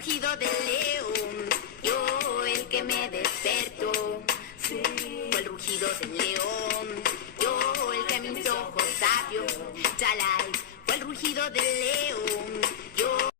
rugido del león, yo el que me despertó. Fue el rugido del león, yo el que mis ojos abrió. Chalai, fue el rugido del león, yo.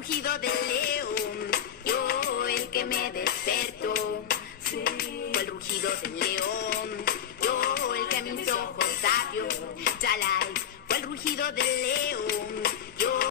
Rugido del león, yo el que me despertó. Fue el rugido del león, yo el que mis ojos abrió. Chalai, fue el rugido del león.